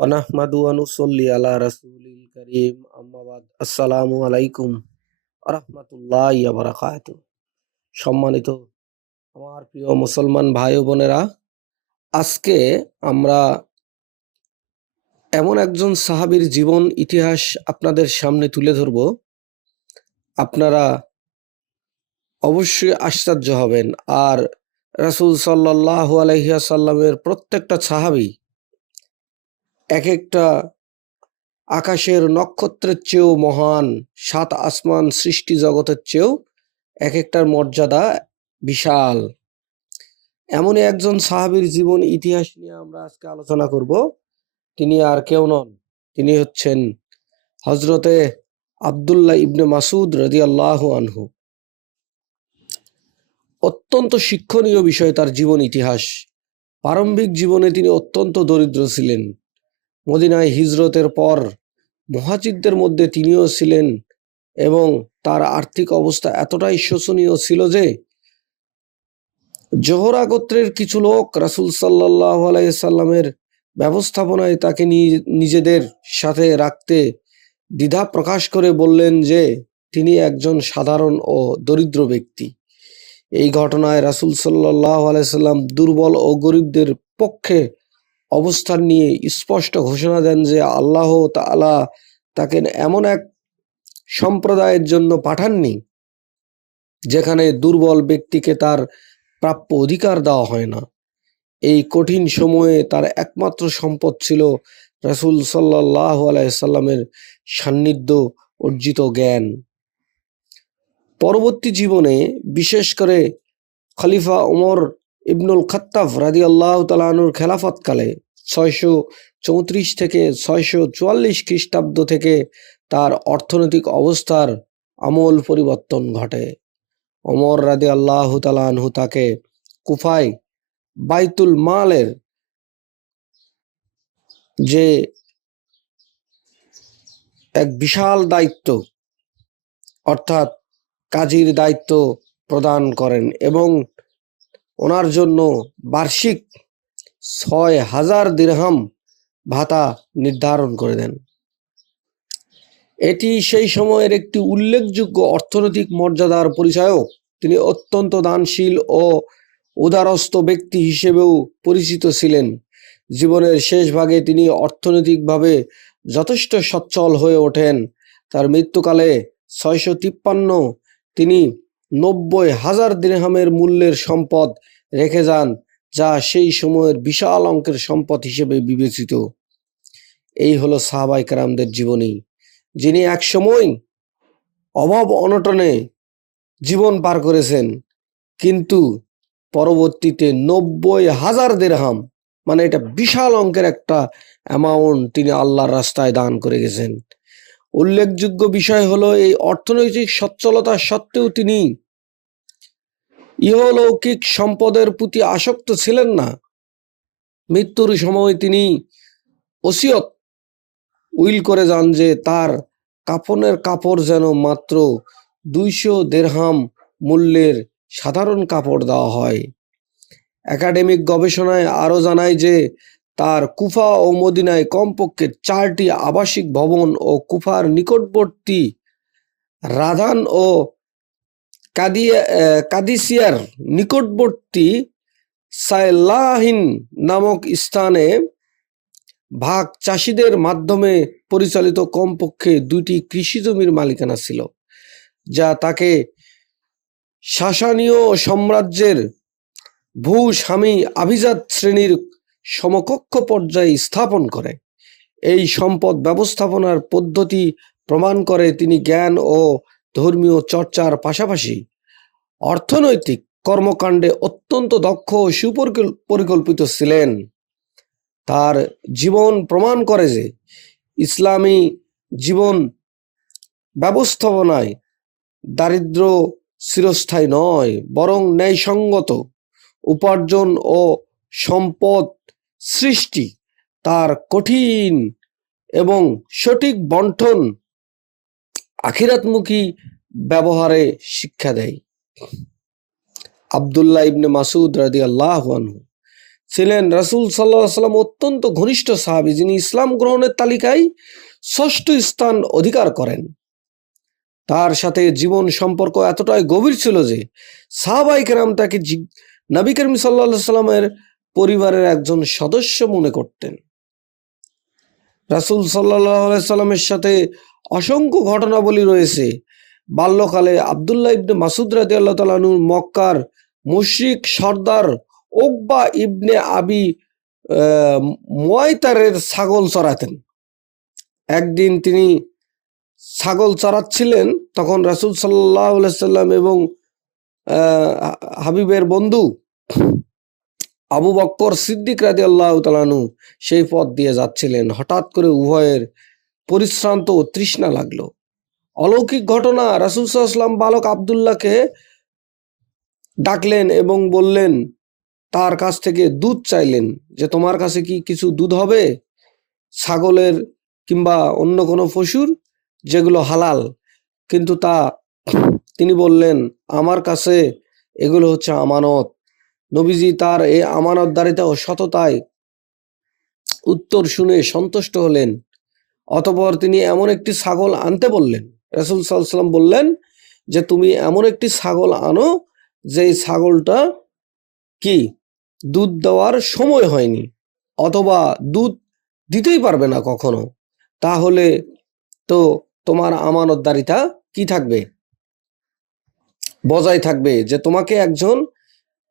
ওয়ানাহমাদু ওয়া নুসাল্লি আলা রাসূলিল কারীম আম্মা বাদ। আসসালামু আলাইকুম ওয়া রাহমাতুল্লাহি ওয়া বারাকাতুহু। সম্মানিত আমার প্রিয় মুসলমান ভাই ও বোনেরা, আজকে আমরা এমন একজন সাহাবীর জীবন ইতিহাস আপনাদের সামনে তুলে ধরব। আপনারা অবশ্যই আশ্চর্য হবেন। আর রাসূল সাল্লাল্লাহু আলাইহি ওয়াসাল্লামের প্রত্যেকটা সাহাবী এক একটা আকাশের নক্ষত্রের চেয়েও মহান, সাত আসমান সৃষ্টি জগতের চেয়েও এক একটার মর্যাদা বিশাল। এমনই একজন সাহাবীর জীবন ইতিহাস নিয়ে আমরা আজকে আলোচনা করব। তিনি আর কেউ নন, তিনি হচ্ছেন হজরতে আব্দুল্লাহ ইবনে মাসুদ রাদিয়াল্লাহু আনহু। অত্যন্ত শিক্ষণীয় বিষয় তার জীবন ইতিহাস। প্রারম্ভিক জীবনে তিনি অত্যন্ত দরিদ্র ছিলেন। মদিনায় হিজরতের পর মুহাজিরদের মধ্যে তিনিও ছিলেন এবং তার আর্থিক অবস্থা এতটাই শোচনীয় ছিল যে জোহরা গোত্রের কিছু লোক রাসূল সাল্লাল্লাহু আলাইহি সাল্লামের ব্যবস্থাপনায় তাকে নিজেদের সাথে রাখতে দ্বিধা প্রকাশ করে বললেন যে তিনি একজন সাধারণ ও দরিদ্র ব্যক্তি। এই ঘটনায় রাসূল সাল্লাল্লাহু আলাইহি সাল্লাম দুর্বল ও গরিবদের পক্ষে অবস্থান নিয়ে স্পষ্ট ঘোষণা দেন যে আল্লাহ তাআলা তাকে এমন এক সম্প্রদায়ের জন্য পাঠাননি যেখানে দুর্বল ব্যক্তিকে তার প্রাপ্য অধিকার দেওয়া হয় না। এই কঠিন সময়ে তার একমাত্র সম্পদ ছিল রাসূল সাল্লাল্লাহু আলাইহি সাল্লামের সান্নিধ্য অর্জিত জ্ঞান। পরবর্তী জীবনে বিশেষ করে খলিফা ওমর ইবনুল খাত্তাব রাদিয়াল্লাহু তাআলা আনহুর খেলাফতকালে 634 থেকে 644 খ্রিস্টাব্দ থেকে তার অর্থনৈতিক অবস্থার আমূল পরিবর্তন ঘটে। ওমর রাদিয়াল্লাহু তাআলা আনহু তাকে কুফায় বাইতুল মালের যে এক বিশাল দায়িত্ব অর্থাৎ কাজীর দায়িত্ব প্রদান করেন এবং ওনার জন্য বার্ষিক 6000 দিরহাম ভাতা নির্ধারণ করে দেন। এটি সেই সময়ের একটি উল্লেখযোগ্য অর্থনৈতিক মর্যাদার পরিচায়ক। তিনি অত্যন্ত দানশীল ও উদারস্থ ব্যক্তি হিসেবেও পরিচিত ছিলেন। জীবনের শেষ ভাগে তিনি অর্থনৈতিকভাবে যথেষ্ট সচ্ছল হয়ে ওঠেন। তার মৃত্যুকালে 653 তিনি 90,000 দিরহামের মূল্যের সম্পদ রেখে যান, যা সেই সময়ের বিশাল অঙ্কের সম্পদ হিসেবে বিবেচিত। এই হলো সাহাবায়ে কেরামদের জীবনী, যিনি এক সময় অভাব অনটনে জীবন পার করেছেন, কিন্তু পরবর্তীতে 90,000 দিরহাম, মানে এটা বিশাল অঙ্কের একটা অ্যামাউন্ট তিনি আল্লাহর রাস্তায় দান করে গেছেন। উল্লেখযোগ্য বিষয় হলো এই অর্থনৈতিক সচ্ছলতা সত্ত্বেও তিনি ইহলৌকিক সম্পদের প্রতি আসক্ত ছিলেন না। মৃত্যুর সময় তিনি ওসিয়ত উইল করে যান যে তার কাফনের কাপড় যেন মাত্র 200 দিরহাম মূল্যের সাধারণ কাপড় দেওয়া হয়। একাডেমিক গবেষণায় আরও জানায় যে তার কুফা ও মদিনায় কমপক্ষে 4টি আবাসিক ভবন ও কুফার নিকটবর্তী রাধান ও কাদিসিয়ার নিকটবর্তী সায়লাহিন নামক স্থানে ভাগ চাষিদের মাধ্যমে পরিচালিত কমপক্ষে 2টি কৃষি জমির মালিকানা ছিল, যা তাকে সাসানীয় সাম্রাজ্যের ভূস্বামী আভিজাত শ্রেণীর সমকক্ষ পর্যায়ে স্থাপন করে। এই সম্পদ ব্যবস্থাপনার পদ্ধতি প্রমাণ করে তিনি জ্ঞান ও ধর্মীয় চর্চার পাশাপাশি অর্থনৈতিক কর্মকাণ্ডে অত্যন্ত দক্ষ ও সুপরিকল্পিত ছিলেন। তার জীবন প্রমাণ করে যে ইসলামী জীবন ব্যবস্থাপনায় দারিদ্র্য চিরস্থায়ী নয়, বরং ন্যায়সঙ্গত উপার্জন ও সম্পদ সৃষ্টি তার কঠিন এবং সঠিক বন্টন আখিরাতমুখী ব্যবহারে শিক্ষা দেয়। আব্দুল্লাহ ইবনে মাসুদ রাদিয়াল্লাহু আনহু ছিলেন রাসূল সাল্লাল্লাহু আলাইহি ওয়াসাল্লাম অত্যন্ত ঘনিষ্ঠ সাহাবী, যিনি ইসলাম গ্রহণের তালিকায় ষষ্ঠ স্থান অধিকার করেন। তার সাথে জীবন সম্পর্ক এতটাই গভীর ছিল যে সাহাবায়ে কেরাম তাকে নবী করিম সাল্লাল্লাহু আলাইহি সাল্লামের পরিবারের একজন সদস্য মনে করতেন। রাসূল সাল্লাল্লাহু আলাইহি সাল্লামের সাথে অসংখ্য ঘটনাবলী রয়েছে। বাল্যকালে আব্দুল্লাহ ইবনে মাসুদ রাদিয়াল্লাহু তাআলা আনহু মক্কার মুশরিক সর্দার উকবা ইবনে আবি মুয়াইতারের ছাগল চরাতেন। একদিন তিনি ছাগল চরাচ্ছিলেন, তখন রাসূল সাল্লাল্লাহু আলাইহি সাল্লাম এবং হাবিবের বন্ধু আবু বকর সিদ্দিক রাদিয়াল্লাহু তাআলা আনহু সেই পথ দিয়ে যাচ্ছিলেন। হঠাৎ করে উভয়ের পরিশ্রান্ত ও তৃষ্ণা লাগলো। অলৌকিক ঘটনা, রাসূল সাল্লাল্লাহু আলাইহি ওয়াসাল্লাম বালক আব্দুল্লাহকে ডাকলেন এবং বললেন, তার কাছ থেকে দুধ চাইলেন যে তোমার কাছে কি কিছু দুধ হবে, ছাগলের কিংবা অন্য কোনো পশুর যেগুলো হালাল। কিন্তু তিনি বললেন, আমার কাছে এগুলো হচ্ছে আমানত। নবীজি তার এই আমানতদারিতা ও সততায় উত্তর শুনে সন্তুষ্ট হলেন। অতঃপর তিনি এমন একটি ছাগল আনতে বললেন। রাসূল সাল্লাল্লাহু আলাইহি ওয়াসাল্লাম বললেন যে তুমি এমন একটি ছাগল আনো যেই ছাগলটা কি দুধ দেওয়ার সময় হয়নি অথবা দুধ দিতেই পারবে না কখনো, তাহলে তো তোমার আমানতদারিতা কি থাকবে, বজায় থাকবে যে তোমাকে একজন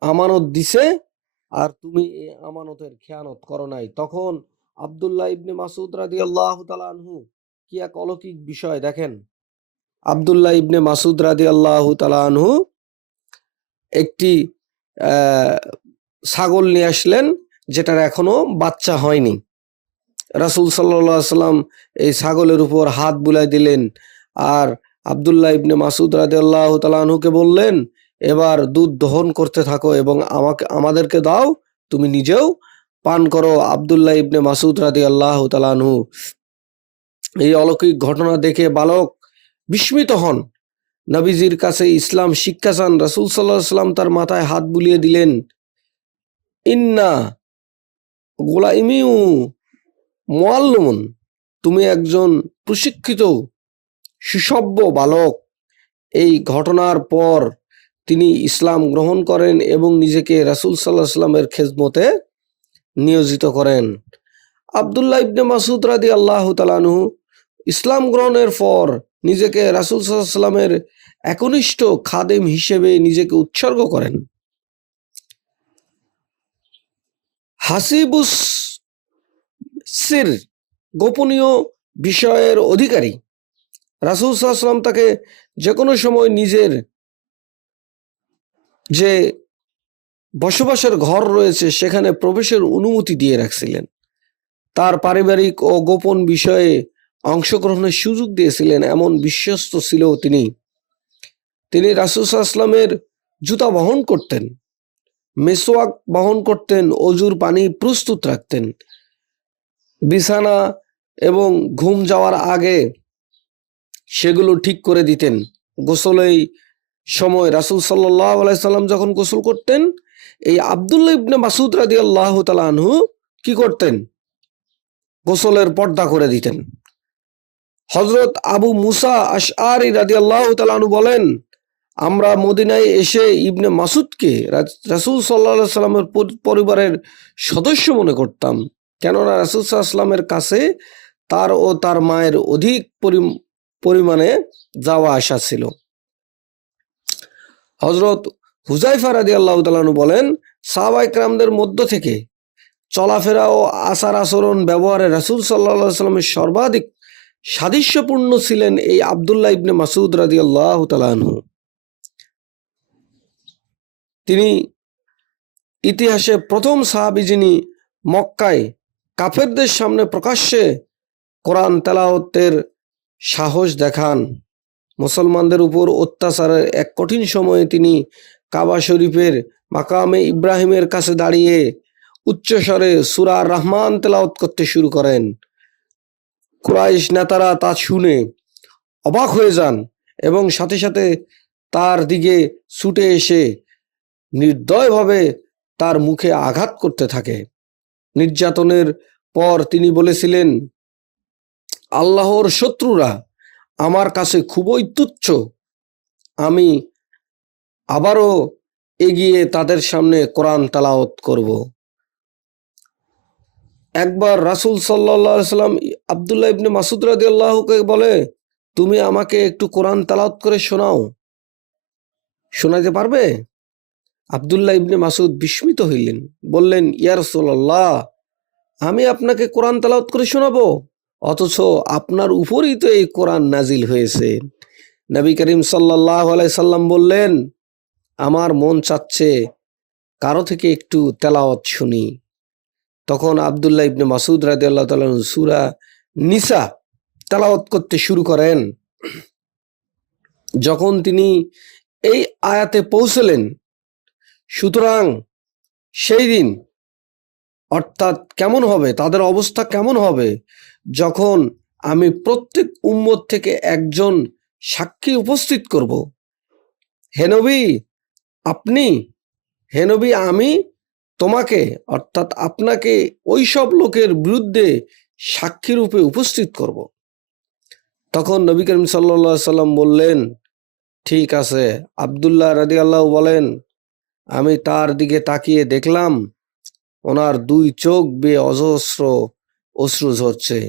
আমানত দিছে আর তুমি এই আমানতের খেয়ানত করো নাই। তখন আব্দুল্লাহ ইবনে মাসুদ রাদিয়াল্লাহু তাআলা আনহু, কি এক অলৌকিক বিষয় দেখেন। আব্দুল্লাহ ইবনে মাসুদ রাদিয়াল্লাহু তাআলা আনহু একটি ছাগল নিয়ে আসলেন যেটার এখনো বাচ্চা হয়নি। রাসূল সাল্লাল্লাহু আলাইহি সাল্লাম এই ছাগলের উপর হাত বুলাই দিলেন আর আব্দুল্লাহ ইবনে মাসুদ রাদিয়াল্লাহু তাআলা আনহুকে বললেন, এবার দুধ দহন করতে থাকো এবং আমাদেরকে দাও, তুমি নিজেও পান করো। আব্দুল্লাহ ইবনে মাসুদ রাদিয়াল্লাহু তাআলা আনহু এই অলৌকিক ঘটনা দেখে বালক বিস্মিত হন। নবীজির কাছে ইসলাম শিক্ষা চান। রাসূল সাল্লাল্লাহু আলাইহি সাল্লাম তার মাথায় হাত বুলিয়ে দিলেন, ইন্না গোলাইমিউ মুআল্লামুন, তুমি একজন প্রশিক্ষিত সুসভ্য বালক। এই ঘটনার পর তিনি ইসলাম গ্রহণ করেন এবং নিজেকে রাসূল সাল্লাল্লাহু আলাইহি সাল্লামের খেদমতে নিয়োজিত করেন। আব্দুল্লাহ ইবনে মাসুদ রাদিয়াল্লাহু তাআলা আনহু ইসলাম গ্রহণের পর নিজেকে রাসূল সাল্লাল্লাহু আলাইহি সাল্লামের একনিষ্ঠ খাদেম হিসেবে নিজেকে উৎসর্গ করেন। হাসিবুস সির, গোপনীয় বিষয়ের অধিকারী। রাসূল সাল্লাল্লাহু আলাইহি সাল্লাম তাকে যে কোনো সময় নিজের যে বসবাসের ঘর রয়েছে সেখানে প্রবেশের অনুমতি দিয়ে রাখছিলেন। তার পারিবারিক ও গোপন বিষয়ে অংশগ্রহণের সুযোগ দিয়েছিলেন, এমন বিশ্বস্ত ছিল তিনি। রাসূল সাল্লাল্লাহু আলাইহি সাল্লামের জুতা বহন করতেন, মেসওয়াক বহন করতেন, অজুর পানি প্রস্তুত রাখতেন। বিছানা এবং ঘুম যাওয়ার আগে সেগুলো ঠিক করে দিতেন। গোসলের সময় রাসূল সাল্লাল্লাহু আলাইহি সাল্লাম যখন গোসল করতেন, এই আব্দুল্লাহ ইবনে মাসুদ রাদিয়াল্লাহু তাআলা আনহু কি করতেন, গোসলের পর্দা করে দিতেন। হযরত আবু মুসা আশআরী রাদিয়াল্লাহু তাআলা আনহু বলেন, আমরা মদিনায় এসে ইবনে মাসুদকে রাসূল সাল্লাল্লাহু আলাইহি সাল্লামের পরিবারের সদস্য মনে করতাম, কেননা রাসূল সাল্লাল্লাহু আলাইহি সাল্লামের কাছে তার ও তার মায়ের অধিক পরিমাণে যাওয়া আসা ছিল। হযরত হুযায়ফা রাদিয়াল্লাহু তাআলা আনহু বলেন, সাহাবায়ে কেরামদের মধ্য থেকে চলাফেরা ও আচার আচরণ ব্যবহারে রাসূল সাল্লাল্লাহু আলাইহি সাল্লামের সর্বাধিক সাদৃশ্যপূর্ণ ছিলেন এই আব্দুল্লাহ ইবনে মাসুদ রাদিয়াল্লাহু তাআলা আনহু। তিনি ইতিহাসে প্রথম সাহাবী যিনি মক্কায় কাফেরদের সামনে প্রকাশ্যে কোরআন তেলাওয়াতের সাহস দেখান। মুসলমানদের উপর অত্যাচারের এক কঠিন সময়ে তিনি কাবা শরীফের মাকামে ইব্রাহিমের কাছে দাঁড়িয়ে উচ্চস্বরে সূরা রহমান তেলাওয়াত করতে শুরু করেন। কুরাইশ নেতারা তা শুনে অবাক হয়ে যান এবং সাথে সাথে তার দিকে ছুটে এসে নির্দয়ভাবে তার মুখে আঘাত করতে থাকে। নির্যাতনের পর তিনি বলেছিলেন, আল্লাহর শত্রুরা আমার কাছে খুবই তুচ্ছ, আমি আবারও এগিয়ে তাদের সামনে কোরআন তেলাওয়াত করব। একবার রাসূল সাল্লাল্লাহু আলাইহি সাল্লাম আব্দুল্লাহ ইবনে মাসউদ রাদিয়াল্লাহুকে বলে, তুমি আমাকে একটু কোরআন তেলাওয়াত করে শোনাতে পারবে? আব্দুল্লাহ ইবনে মাসউদ বিস্মিত হইলেন, বললেন, ইয়া রাসূলুল্লাহ, আমি আপনাকে কোরআন তেলাওয়াত করে শোনাবো? অথচ আপনার উপরই তো এই কোরআন নাজিল হয়েছে। নবী করিম সাল্লাল্লাহু আলাইহি সাল্লাম বললেন, আমার মন চাচ্ছে কারো থেকে একটু তেলাওয়াত শুনি। তখন আব্দুল্লাহ ইবনে মাসউদ রাদিয়াল্লাহু তাআলা সূরা নিসা তেলাওয়াত করতে শুরু করেন। যখন তিনি এই আয়াতে পৌঁছলেন, সুতরাং সেই দিন অর্থাৎ কেমন হবে, তাদের অবস্থা কেমন হবে যখন আমি প্রত্যেক উম্মত থেকে একজন সাক্ষী উপস্থিত করব। হে নবী আপনি, হে নবী আমি তোমাকে অর্থাৎ আপনাকে ওই সব লোকের বিরুদ্ধে সাক্ষী রূপে উপস্থিত করব। তখন নবী করিম সাল্লাল্লাহু আলাইহি সাল্লাম বললেন, ঠিক আছে। আব্দুল্লাহ রাদিয়াল্লাহু বলেন, আমি তার দিকে তাকিয়ে দেখলাম ওনার দুই চোখ বেয়ে অজস্র অশ্রু ঝরছে।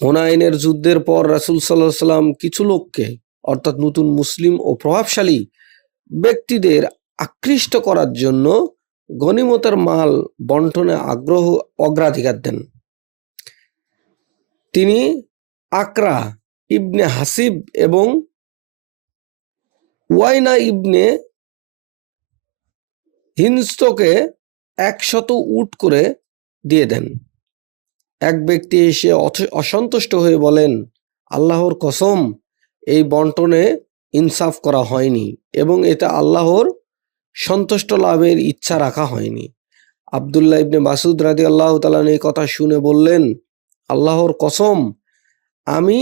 হুনাইনের যুদ্ধের পর রাসূল সাল্লাল্লাহু আলাইহি সাল্লাম কিছু লোককে অর্থাৎ নতুন মুসলিম ও প্রভাবশালী ব্যক্তিদের আকৃষ্ট করার জন্য গনিমতের মাল বন্টনে অগ্রাধিকার দেন। তিনি আকরা ইবনে হাসিব এবং ওয়াইনা ইবনে হিনস্তকে 100 উট করে দিয়ে দেন। এক ব্যক্তি এসে অসন্তুষ্ট হয়ে বলেন, আল্লাহর কসম, এই বন্টনে ইনসাফ করা হয়নি এবং এতে আল্লাহর সন্তুষ্ট লাভের ইচ্ছা রাখা হয়নি। আব্দুল্লাহ ইবনে মাসউদ রাদিয়াল্লাহু তাআলা এই কথা শুনে বললেন, আল্লাহর কসম, আমি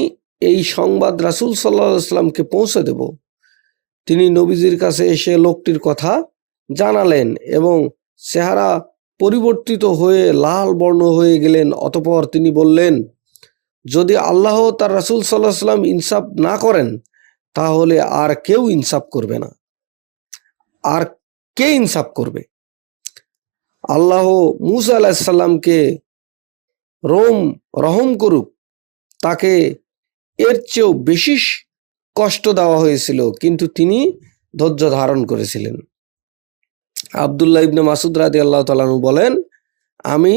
এই সংবাদ রাসূল সাল্লাল্লাহু আলাইহি ওয়াসাল্লামকে পৌঁছে দেব। তিনি নবীজির কাছে এসে লোকটির কথা জানালেন এবং চেহারা পরিবর্তিত হয়ে লাল বর্ণ হয়ে গেলেন। অতঃপর তিনি বললেন, যদি আল্লাহ তার রাসূল সাল্লাল্লাহু আলাইহি ওয়াসাল্লাম ইনসাফ না করেন তাহলে আর কেউ ইনসাফ করবে না। আর কে ইনসাফ করবে? আল্লাহ মূসা আলাইহিস সালামকে রহম করুক, তাকে এর চেয়েও বেশি কষ্ট দেওয়া হয়েছিল কিন্তু তিনি ধৈর্য ধারণ করেছিলেন। আব্দুল্লাহ ইবনে মাসউদ রাদিয়াল্লাহু তাআলা বলেন, আমি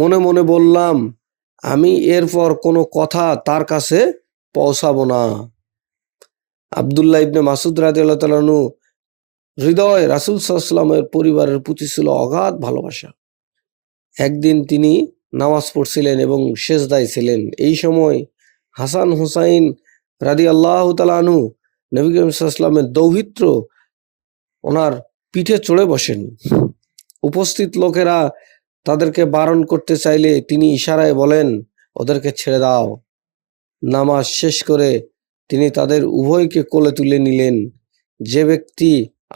মনে মনে বললাম, আমি এরপর কোনো কথা তার কাছে পৌঁছাবো না। আব্দুল্লাহ ইবনে মাসউদ রাদিয়াল্লাহু তাআলা হৃদয় রাসূল সাল্লাল্লাহু আলাইহি ওয়াসাল্লামের পরিবারের প্রতি ছিল অগাধ ভালোবাসা। একদিন তিনি নামাজ পড়ছিলেন এবং সেজদায় ছিলেন। এই সময় হাসান হুসাইন রাদিয়াল্লাহু তাআলা আনহু নবী করিম সাল্লাল্লাহু আলাইহি ওয়াসাল্লামের দৌহিত্র ওনার পিঠে চড়ে বসেন। উপস্থিত লোকেরা তাদেরকে বারণ করতে চাইলে তিনি ইশারায় বলেন, ওদেরকে ছেড়ে দাও। নামাজ শেষ করে তিনি তাদের উভয়কে কোলে তুলে নিলেন। যে ব্যক্তি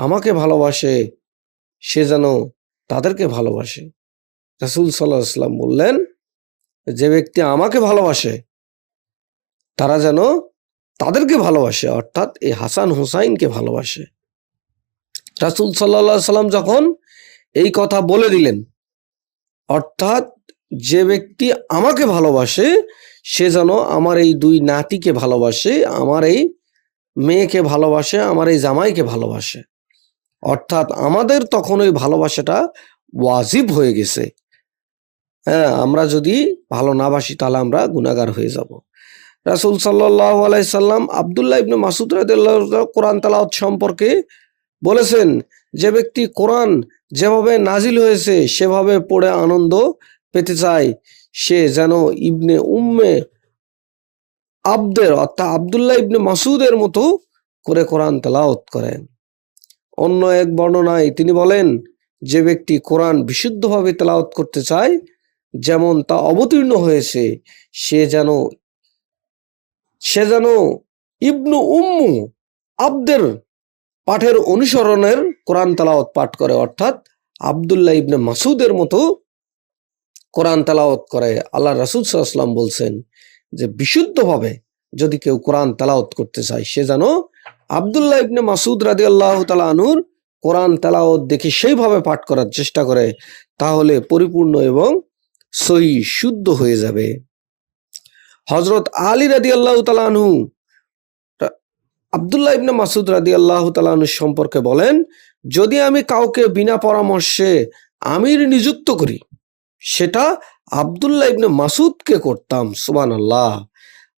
আমাকে ভালোবাসে সে যেন তাদেরকে ভালোবাসে। রাসূল সাল্লাল্লাহু আলাইহি ওয়াসাল্লাম বললেন, যে ব্যক্তি আমাকে ভালোবাসে তারা যেন তাদেরকে ভালোবাসে, অর্থাৎ এই হাসান হুসাইনকে ভালোবাসে। রাসূল সাল্লাল্লাহু আলাইহি ওয়াসাল্লাম যখন এই কথা বলে দিলেন, অর্থাৎ যে ব্যক্তি আমাকে ভালোবাসে সে যেন আমার এই দুই নাতিকে ভালোবাসে, আমার এই মেয়েকে ভালোবাসে, আমার এই জামাইকে ভালোবাসে, অর্থাৎ আমাদের তখন ওই ভালোবাসাটা ওয়াজিব হয়ে গেছে। হ্যাঁ, আমরা যদি ভালো না বাসি তাহলে আমরা গুনাহগার হয়ে যাব। রাসূল সাল্লাল্লাহু আলাইহি সাল্লাম আব্দুল্লাহ ইবনে মাসউদ রাদিয়াল্লাহু তাআলা কোরআন তেলাওয়াত সম্পর্কে বলেছেন, যে ব্যক্তি কোরআন যেভাবে নাজিল হয়েছে সেভাবে পড়ে আনন্দ পেতে চায় সে যেন ইবনে উম্মে আব্দের অর্থাৎ আব্দুল্লাহ ইবনে মাসউদের মতো করে কোরআন তেলাওয়াত করেন। অন্য এক বর্ণনায় তিনি বলেন, যে ব্যক্তি কোরআন বিশুদ্ধভাবে তেলাওয়াত করতে চায় যেমন তা অবতীর্ণ হয়েছে সে যেন ইবনু উম্মু আব্দের পাঠের অনুসরণের কোরআন তেলাওয়াত পাঠ করে, অর্থাৎ আব্দুল্লাহ ইবনে মাসুদের মতো কোরআন তেলাওয়াত করে। আল্লাহ রাসূল সাল্লাল্লাহু আলাইহি ওয়াসাল্লাম বলছেন যে বিশুদ্ধভাবে যদি কেউ কোরআন তেলাওয়াত করতে চায়, সে যেন আব্দুল্লাহ ইবনে মাসুদ রাদিয়াল্লাহু তাআলা আনহুর কোরআন তেলাওয়াত দেখে সেইভাবে পাঠ করার চেষ্টা করে, তাহলে পরিপূর্ণ এবং সহি শুদ্ধ হয়ে যাবে। হযরত আলী রাদিয়াল্লাহু তাআলা আনহু আব্দুল্লাহ ইবনে মাসুদ রাদিয়াল্লাহু তাআলা আনহু সম্পর্কে বলেন, যদি আমি কাউকে বিনা পরামর্শে আমির নিযুক্ত করি, সেটা আব্দুল্লাহ ইবনে মাসুদকে করতাম। সুবহানাল্লাহ।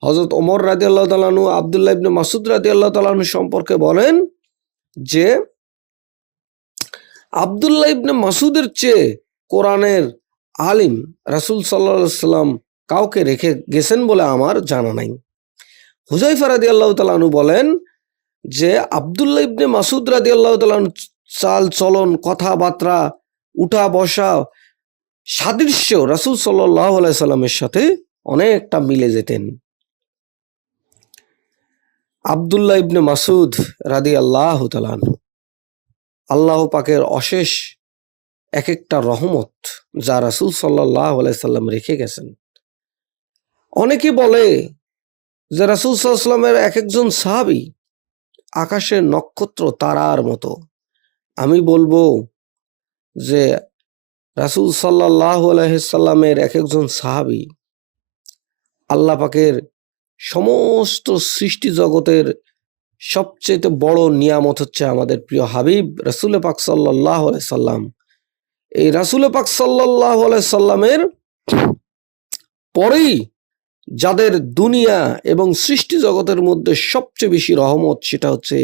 হযরত ওমর রাদিয়াল্লাহু তাআলা আনহু আব্দুল্লাহ ইবনে মাসুদ রাদিয়াল্লাহু তাআলা আনহু সম্পর্কে বলেন যে আব্দুল্লাহ ইবনে মাসুদের চেয়ে কোরআনের আলিম রাসূল সাল্লাল্লাহু আলাইহি সাল্লাম কাউকে রেখে গেছেন বলে আমার জানা নাই। হুযায়ফা রাদিয়াল্লাহু তাআলা আনহু বলেন যে আব্দুল্লাহ ইবনে মাসুদ রাদিয়াল্লাহু তাআলা আনহু চাল চলন, কথাবার্তা, উঠা বসা, সাদৃশ্য রাসূল সাল্লাল্লাহু আলাইহি সাল্লামের সাথে অনেকটা মিলে যেতেন। আব্দুল্লাহ ইবনে মাসুদ রাদিয়াল্লাহু তাআলা আনহু আল্লাহ পাকের অশেষ এক একটা রহমত, যা রাসূল সাল্লাল্লাহু আলাইহি সাল্লাম রেখে গেছেন। অনেকে বলে যে রাসূল সাল্লাল্লাহু আলাইহি সাল্লামের এক একজন সাহাবী আকাশের নক্ষত্র, তারার মতো। আমি বলবো যে রাসূল সাল্লাল্লাহু আলাইহি সাল্লামের এক একজন সাহাবী আল্লাহ পাকের সমস্ত সৃষ্টি জগতের সবচেয়ে বড় নিয়ামত হচ্ছে আমাদের প্রিয় হাবিব রাসূল পাক সাল্লাল্লাহু আলাইহি সাল্লাম। এই রাসূল পাক সাল্লাল্লাহু আলাইহি সাল্লামের পরেই যাদের দুনিয়া এবং সৃষ্টি জগতের মধ্যে সবচেয়ে বেশি রহমত, সেটা হচ্ছে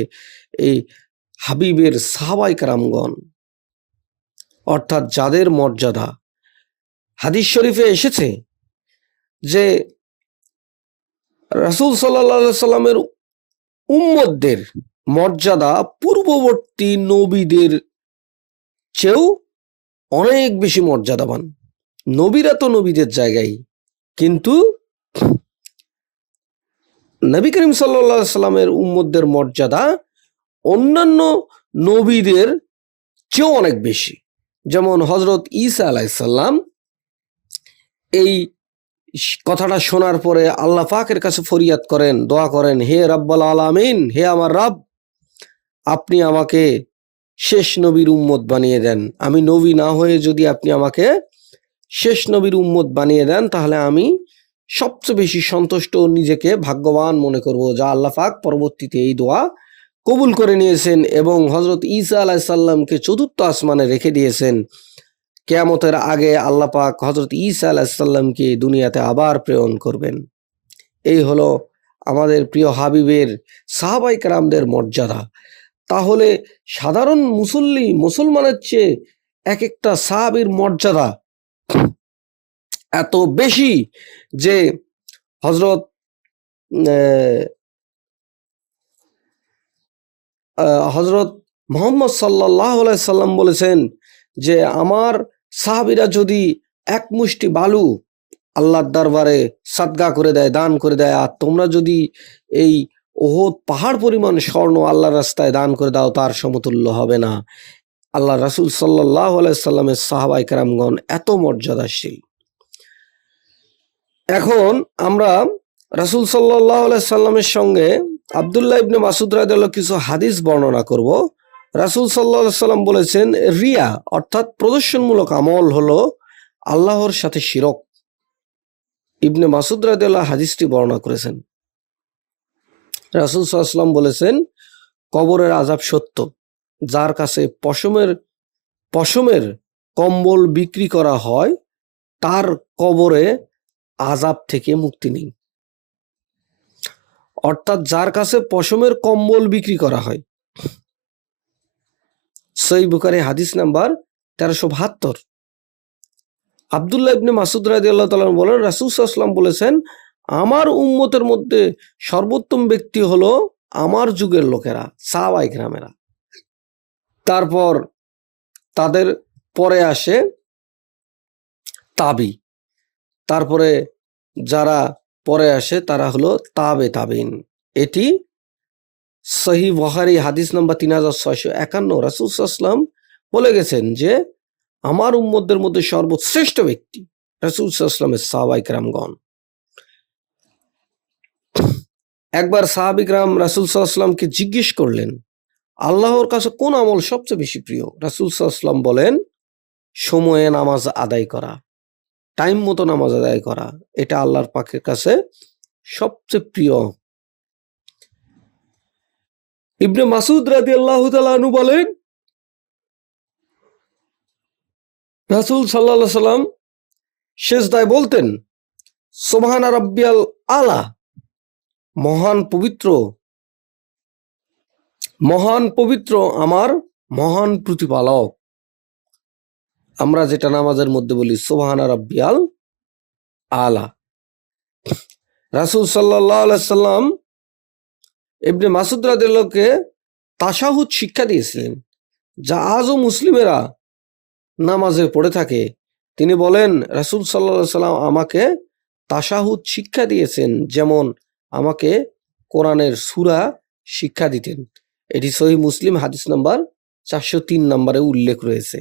এই হাবিবের সাহাবায়ে কেরামগণ, অর্থাৎ যাদের মর্যাদা হাদিস শরীফে এসেছে যে রাসূল সাল্লাল্লাহু আলাইহি সাল্লামের উম্মতদের মর্যাদা পূর্ববর্তী নবীদের চেয়েও অনেক বেশি মর্যাদাবান। নবীরা তো নবীদের জায়গায়, কিন্তু নবী করিম সাল্লাল্লাহু আলাইহি সাল্লামের উম্মতদের মর্যাদা অন্যান্য নবীদের চেয়েও অনেক বেশি। যেমন হযরত ঈসা আলাইহিস সালাম এই কথাটা শোনার পরে আল্লাহ পাকের কাছে ফরিয়াদ করেন, দোয়া করেন, হে রাব্বুল আলামিন, হে আমার রব, আপনি আমাকে শেষ নবীর উম্মত বানিয়ে দেন। আমি নবী না হয়ে যদি আপনি আমাকে শেষ নবীর উম্মত বানিয়ে দেন, তাহলে আমি সবচেয়ে বেশি সন্তুষ্ট ও নিজেকে ভাগ্যবান মনে করব। যা আল্লাহ পাক পরবর্তীতে এই দোয়া কবুল করে নিয়েছেন এবং হযরত ঈসা আলাইহিস সালামকে চতুর্থ আসমানে রেখে দিয়েছেন। কিয়ামতের আগে আল্লাহ পাক হযরত ঈসা আলাইহিস সালামকে দুনিয়াতে আবার প্রেরণ করবেন। এই হলো আমাদের প্রিয় হাবিবের সাহাবায়ে কেরামদের মর্যাদা। তাহলে সাধারণ মুসলমানের চেয়ে এক একটা সাহাবীর মর্যাদা এত বেশি যে হযরত হযরত মুহাম্মদ সাল্লাল্লাহু আলাইহি সাল্লাম বলেছেন যে আমার সাহাবীরা যদি এক মুষ্টি বালু আল্লাহর দরবারে সাদকা করে দেয়, দান করে দেয়, আর তোমরা যদি এই উহুদ পাহাড় পরিমাণ স্বর্ণ আল্লাহর রাস্তায় দান করে দাও, তার সমতুল্য হবে না। আল্লাহ রাসূল সাল্লাল্লাহু আলাইহি সাল্লামের সাহাবায়ে কেরামগণ এত মর্যাদাশীল। এখন আমরা রাসূল সাল্লাল্লাহু আলাইহি সাল্লামের সঙ্গে আব্দুল্লাহ ইবনে মাসুদ রাদিয়াল্লাহু কিছু হাদিস বর্ণনা করব। রাসূল সাল্লাল্লাহু আলাইহি সাল্লাম বলেছেন, রিয়া অর্থাৎ প্রদর্শনমূলক আমল হলো আল্লাহর সাথে শিরক। ইবনে মাসুদ রাদিয়াল্লাহু হাদিসটি বর্ণনা করেছেন। রাসূল সাল্লাল্লাহু আলাইহি সাল্লাম বলেছেন, কবরের আযাব সত্য, যার কাছে পশমের কম্বল বিক্রি করা হয় তার কবরে আযাব থেকে মুক্তি নেই। অর্থাৎ যার কাছে পশমের কম্বল বিক্রি করা হয়। সহিহ বুখারী হাদিস নাম্বার 1372। আব্দুল্লাহ ইবনে মাসুদ রাদিয়াল্লাহু তাআলা বলেন, রাসূল সাল্লাল্লাহু আলাইহি ওয়াসাল্লাম বলেছেন, আমার উম্মতের মধ্যে সর্বোত্তম ব্যক্তি হলো আমার যুগের লোকেরা, সাহাবায়ে কেরামেরা। তারপর তাদের পরে আসে তাবি, তারপরে যারা পরে আসে তারা হলো তাবে তাবিন। এটি সহিহ বুখারী হাদিস নম্বর 3651, রাসূল সাল্লাল্লাহু আলাইহি ওয়াসাল্লাম বলে গেছেন যে আমার উম্মতদের মধ্যে সর্বশ্রেষ্ঠ ব্যক্তি রাসূল সাল্লাল্লাহু আলাইহি ওয়াসাল্লামের সাহাবায়ে কেরামগণ। একবার সাহাবী কেরাম রাসূল সাল্লাল্লাহু আলাইহি ওয়াসাল্লামকে জিজ্ঞেস করলেন, আল্লাহর কাছে কোন আমল সবচেয়ে বেশি প্রিয়? রাসূল সাল্লাল্লাহু আলাইহি ওয়াসাল্লাম বলেন, সময়ে নামাজ আদায় করা, টাইম মতো নামাজ আদায় করা, এটা আল্লাহর পাকের কাছে সবচেয়ে প্রিয়। ইবনে মাসউদ রাদিয়াল্লাহু তাআলা আনহু বলেন, রাসূল সাল্লাল্লাহু আলাইহি ওয়াসাল্লাম সিজদায় বলতেন, সুবহানা রাব্বিয়াল আলা, মহান পবিত্র আমার মহান প্রতিপালক। আমরা যেটা নামাজের মধ্যে বলি সুবহানা রাব্বিয়াল আলা। রাসূল সাল্লাল্লাহু আলাইহি ওয়াসাল্লাম ইবনে মাসউদ রাদিয়াল্লাহুকে তাশাহুদ শিক্ষা দিয়েছিলেন, যা আজও মুসলিমেরা নামাজে পড়ে থাকে। তিনি বলেন, রাসূল সাল্লাল্লাহু আলাইহি ওয়াসাল্লাম আমাকে তাশাহুদ শিক্ষা দিয়েছেন যেমন আমাকে কোরআনের সূরা শিক্ষা দিতেন। এটি সহিহ মুসলিম হাদিস নাম্বার 403 নম্বরে উল্লেখ রয়েছে।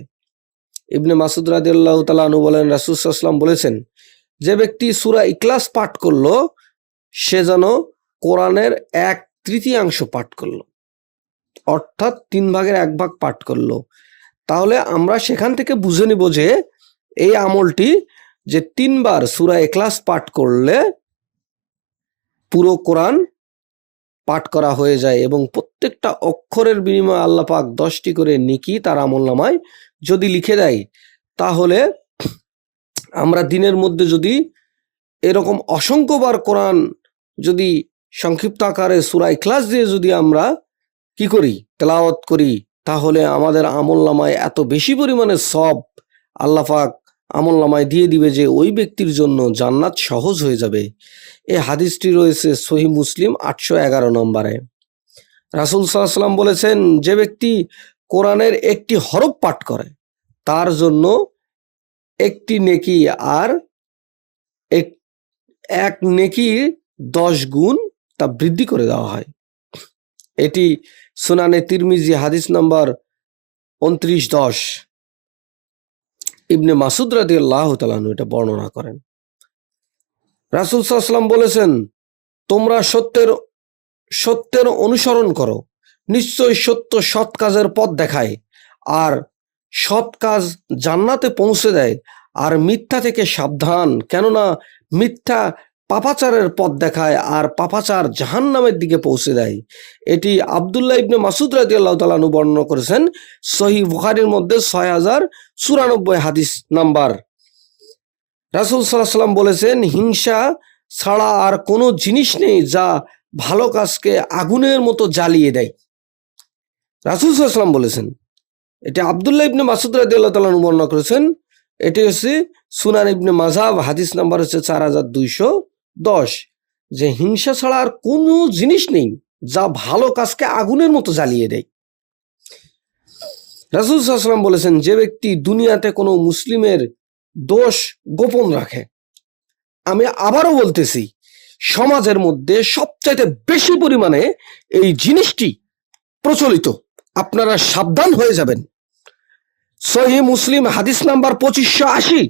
ইবনে মাসউদ রাদিয়াল্লাহু তাআলা আনহু বলেন, রাসূল সাল্লাল্লাহু আলাইহি ওয়াসাল্লাম বলেছেন, যে ব্যক্তি সূরা ইখলাস পাঠ করলো সে যেন কোরআনের 1/3 পাঠ করলো, অর্থাৎ 1/3 পাঠ করলো। তাহলে আমরা সেখান থেকে বুঝে নিব যে এই আমলটি যে 3 বার সূরা ইখলাস পাঠ করলে পুরো কোরআন পাঠ করা হয়ে যায় এবং প্রত্যেকটা অক্ষরের বিনিময়ে আল্লাহ পাক 10টি করে নেকি তার আমলনামায় যদি লিখে দেয়, তাহলে আমরা দিনের মধ্যে যদি এরকম অসংখ্যবার কোরআন যদি সংক্ষিপ্ত আকারে সূরা ইখলাস দিয়ে যদি আমরা কি করি, তেলাওয়াত করি, তাহলে আমাদের আমলনামায় এত বেশি পরিমাণে সওয়াব আল্লাহ পাক আমলনামায় দিয়ে দিবে যে ওই ব্যক্তির জন্য জান্নাত সহজ হয়ে যাবে। এই হাদিসটি রয়েছে সহিহ মুসলিম 811 নম্বরে। রাসূল সাল্লাল্লাহু আলাইহি ওয়াসাল্লাম বলেছেন, যে ব্যক্তি কোরআনের একটি হরফ পাঠ করে তার জন্য একটি নেকি, আর এক নেকির 10 গুণ তা বৃদ্ধি করে দেওয়া হয়। এটি সুনানে তিরমিজি হাদিস নাম্বার 2910। ইবনে মাসউদ রাদিয়াল্লাহু তাআলা আনহু এটা বর্ণনা করেন। রাসূল সাল্লাল্লাহু আলাইহি ওয়াসাল্লাম বলেছেন, তোমরা সত্যের অনুসরণ করো, নিশ্চয় সত্য সৎ কাজের পথ দেখায়, আর সৎ কাজ জান্নাতে পৌঁছে দেয়, আর মিথ্যা থেকে সাবধান, কেননা মিথ্যা পাপাচারের পথ দেখায় আর পাপাচার জাহান্নামের দিকে পৌঁছে দেয়। এটি আব্দুল্লাহ ইবনে মাসউদ রাদিয়াল্লাহু তাআলা আনহু বর্ণনা করেছেন সহিহ বুখারীর মধ্যে 6094 হাদিস নাম্বার। রাসূল সাল্লাল্লাহু আলাইহি ওয়াসাল্লাম বলেছেন, হিংসা ছাড়া আর কোনো জিনিস নেই যা ভালো কাজকে আগুনের মতো জ্বালিয়ে দেয়। রাসূল সাল্লাল্লাহু আলাইহি ওয়াসাল্লাম বলেছেন, এটি আব্দুল্লাহ ইবনে মাসউদ রাদিয়াল্লাহু তাআলা আনহু বর্ণনা করেছেন। এটি হচ্ছে সুনান ইবনে মাজাহ হাদিস নাম্বার হচ্ছে 4210, যে হিংসা ছাড়া আর কোনো জিনিস নেই যা ভালো কাজকে আগুনের মতো জ্বালিয়ে দেয়। রাসূল সাল্লাল্লাহু আলাইহি ওয়াসাল্লাম বলেছেন, যে ব্যক্তি দুনিয়াতে কোনো মুসলিমের দোষ গোপন রাখে, আমি আবারও বলতেছি, সমাজের মধ্যে সবচাইতে বেশি পরিমাণে এই জিনিসটি প্রচলিত, আপনারা সাবধান হয়ে যাবেন। সহিহ মুসলিম হাদিস নাম্বার 2580,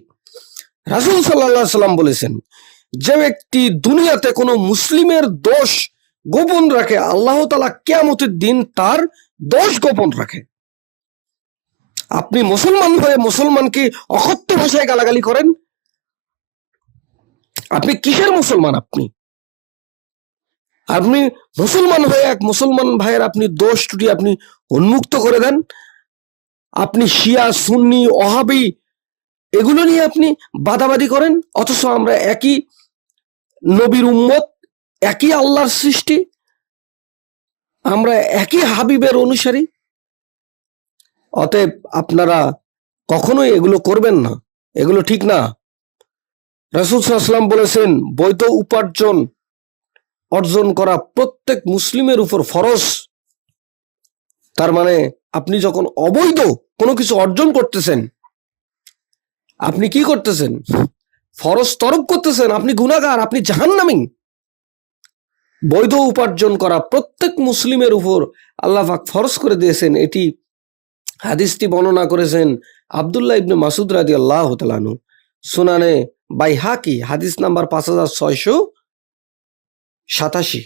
রাসূল সাল্লাল্লাহু আলাইহি ওয়াসাল্লাম বলেছেন, যে ব্যক্তি দুনিয়াতে কোনো মুসলিমের দোষ গোপন রাখে, আল্লাহ তাআলা কিয়ামতের দিন তার দোষ গোপন রাখে। আপনি মুসলমান হয়ে মুসলমানকে অকথ্য ভাষায় গালাগালি করেন, আপনি কিসের মুসলমান? আপনি মুসলমান হয়ে এক মুসলমান ভাইয়ের আপনি দোষ ত্রুটি আপনি উন্মুক্ত করে দেন। আপনি শিয়া, সুন্নি, ওহাবি এগুলো নিয়ে আপনি বাদাবাদি করেন, অথচ আমরা একই নবীর উম্মত, একই আল্লাহর সৃষ্টি, আমরা একই হাবিবের অনুসারী। অতএব আপনারা কখনোই এগুলো করবেন না, এগুলো ঠিক না। রাসূল সাল্লাল্লাহু আলাইহি ওয়াসাল্লাম বলেছেন, বৈধ উপার্জন অর্জন করা প্রত্যেক মুসলিমের উপর ফরজ। তার মানে আপনি যখন অবৈধ কোনো কিছু অর্জন করতেছেন, আপনি কি করতেছেন? ফরজ তরক করতেছেন, আপনি গুনাহগার, আপনি জাহান্নামী। বৈধ উপার্জন করা প্রত্যেক মুসলিমের উপর আল্লাহ পাক ফরজ করে দিয়েছেন। এটি হাদিসটি বর্ণনা করেছেন আব্দুল্লাহ ইবনে মাসুদ রাদিয়াল্লাহু তাআলা আনহু। সুনানে বাইহাকি হাদিস নাম্বার 5687।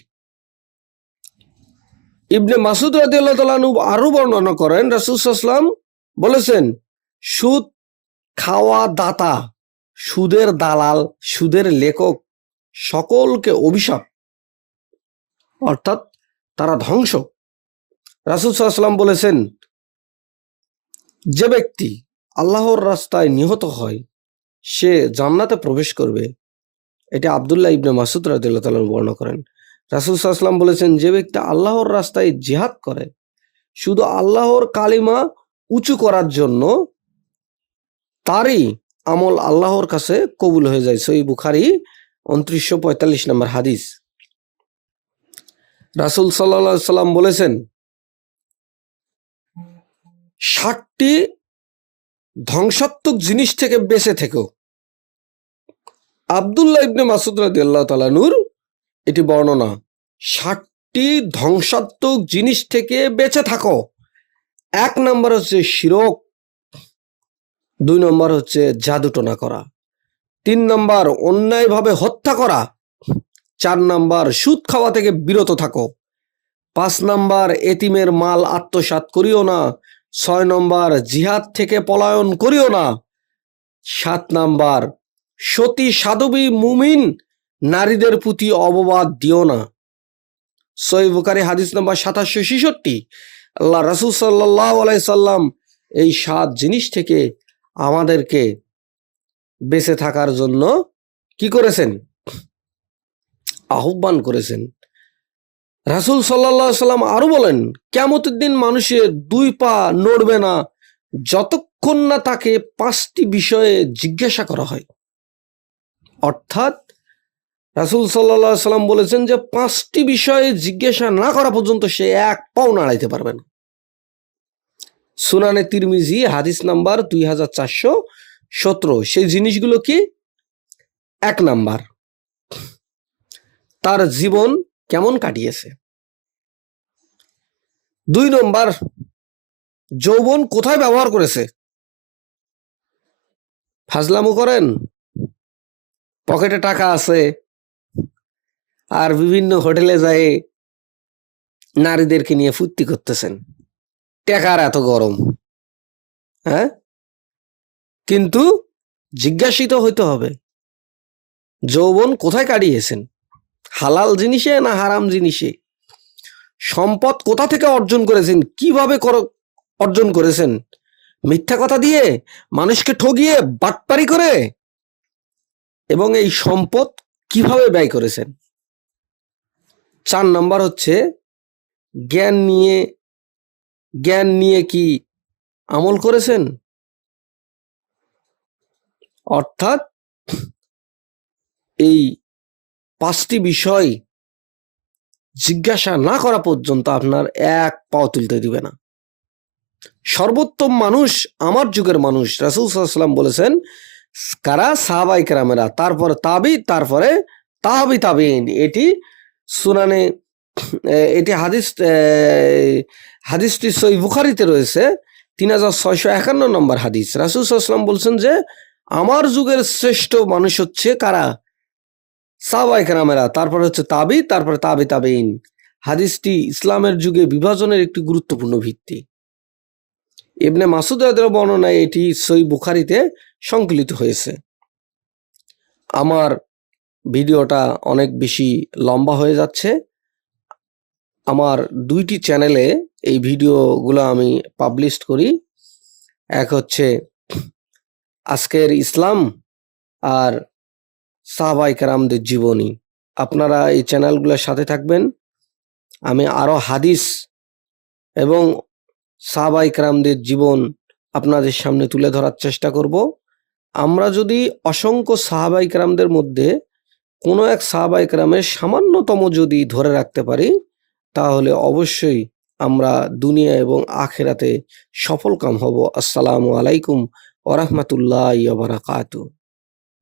ইবনে মাসুদ রাদিয়াল্লাহু তাআলা আনহু আরো বর্ণনা করেন, রাসূল সাল্লাল্লাহু আলাইহি ওয়াসাল্লাম বলেছেন, সুদ খাওয়া দাতা, সুদের দালাল, সুদের লেখক সকলকে অভিশাপ, অর্থাৎ তারা ধ্বংস। রাসূল সাল্লাল্লাহু আলাইহি ওয়াসাল্লাম বলেছেন, যে ব্যক্তি আল্লাহর রাস্তায় নিহত হয় সে জান্নাতে প্রবেশ করবে। এটা আব্দুল্লাহ ইবনে মাসুদ রাদিয়াল্লাহু তাআলা বর্ণনা করেন। রাসূল সাল্লাল্লাহু আলাইহি ওয়াসাল্লাম বলেছেন, যে ব্যক্তি আল্লাহর রাস্তায় জিহাদ করে শুধু আল্লাহর কালিমা উঁচু করার জন্য, তারই আমল আল্লাহর কাছে কবুল হয়ে যায়। সহিহ বুখারী 2945 নম্বর হাদিস। রাসূল সাল্লাল্লাহু আলাইহি ওয়াসাল্লাম বলেছেন, 60টি ধ্বংসাত্মক জিনিস থেকে বেঁচে থেকো। আব্দুল্লাহ ইবনে মাসুদ রাদিয়াল্লাহু তাআলা নূর এটি বর্ণনা, 60টি ধ্বংসাত্মক জিনিস থেকে বেঁচে থাকো। 1 নম্বর হচ্ছে শিরক, 2 নম্বর হচ্ছে জাদুটোনা করা, 3 নম্বর অন্যায়ভাবে হত্যা করা, 4 নম্বর সুদ খাওয়া থেকে বিরত থাকো, 5 নম্বর এতিমের মাল আত্মসাৎ করিও না, 6 নম্বর জিহাদ থেকে পলায়ন করিও না, 7 নম্বর সতী সাধবী মুমিন নারীদের প্রতি অববাদ দিও না। সহিহ বুখারী হাদিস নাম্বার 2766। আল্লাহ রাসূল সাল্লাল্লাহু আলাইহি সাল্লাম এই 7 জিনিস থেকে আমাদেরকে বেঁচে থাকার জন্য কি করেছেন? আহ্বান করেছেন। রাসূল সাল্লাল্লাহু আলাইহি সাল্লাম আরো বলেন, কিয়ামতের দিন মানুষের 2 পা নড়বে না যতক্ষণ না তাকে 5টি বিষয়ে জিজ্ঞাসা করা হয়। অর্থাৎ রাসূল সাল্লাল্লাহু আলাইহি সাল্লাম বলেছেন যে 5টি বিষয়ে জিজ্ঞাসা না করা পর্যন্ত সে 1 পাও নাড়াইতে পারবে না। সুনানে তিরমিজি হাদিস নাম্বার 2417। সেই জিনিসগুলো কি? 1 নাম্বার, তার জীবন কেমন কাটিয়েছে। 2 নম্বর, যৌবন কোথায় ব্যবহার করেছে। ফাজলামো করেন, পকেটে টাকা আছে আর বিভিন্ন হোটেলে যায় নারীদেরকে নিয়ে ফুর্তি করতেছেন, টাকার এত গরম, হ্যাঁ? কিন্তু জিজ্ঞাসিত হইতে হবে, যৌবন কোথায় কাটিয়েছেন? হালাল জিনিসে না হারাম জিনিসে? সম্পদ কোথা থেকে অর্জন করেছেন? কিভাবে অর্জন করেছেন? মিথ্যা কথা দিয়ে, মানুষকে ঠগিয়ে, বাটপারি করে? এবং এই সম্পদ কিভাবে ব্যয় করেছেন? 4 নম্বর হচ্ছে জ্ঞান নিয়ে কি আমল করেছেন? অর্থাৎ এই 5টি বিষয় জিজ্ঞাসা না করা পর্যন্ত আপনার 1 পাও তুলতে দিবে না। সর্বোত্তম মানুষ আমার যুগের মানুষ। রাসূল সাল্লাল্লাহু আলাইহি ওয়াসাল্লাম বলেছেন, কারা? সাহাবায়ে কেরামেরা, তারপরে তাবি, তারপরে তাবি তাবিঈন। এটি সুনানে, এটি হাদিসটি সহিহ বুখারীতে রয়েছে, 3651 নম্বর হাদিস। রাসূল সাল্লাল্লাহু আলাইহি ওয়াসাল্লাম বলছেন যে আমার যুগের শ্রেষ্ঠ মানুষ হচ্ছে কারা? সাহাবায়ে কেরামেরা, তারপর হচ্ছে তাবি, তারপরে তাবি তাবিঈন। হাদিসটি ইসলামের যুগে বিভাজনের একটি গুরুত্বপূর্ণ ভিত্তি। ইবনে মাসুদ রাদিয়াল্লাহু বর্ণনায় এটি সহিহ বুখারীতে সংকলিত হয়েছে। আমার ভিডিওটা অনেক বেশি লম্বা হয়ে যাচ্ছে। আমার 2টি চ্যানেলে এই ভিডিওগুলো আমি পাবলিশ করি। এক হচ্ছে আজকের ইসলাম আর সাহাবায়ে কেরামদের জীবনী। আপনারা এই চ্যানেলগুলোর সাথে থাকবেন। আমি আরো হাদিস এবং সাহাবায়ে কেরামদের জীবন আপনাদের সামনে তুলে ধরার চেষ্টা করব। আমরা যদি অসংখ্য সাহাবায়ে কেরামদের মধ্যে কোনো এক সাহাবায়ে কেরামের সামান্যতম যদি ধরে রাখতে পারি, তাহলে অবশ্যই আমরা দুনিয়া এবং আখিরাতে সফলকাম হব। আসসালামু আলাইকুম ওয়া রাহমাতুল্লাহি ওয়া বারাকাতুহু।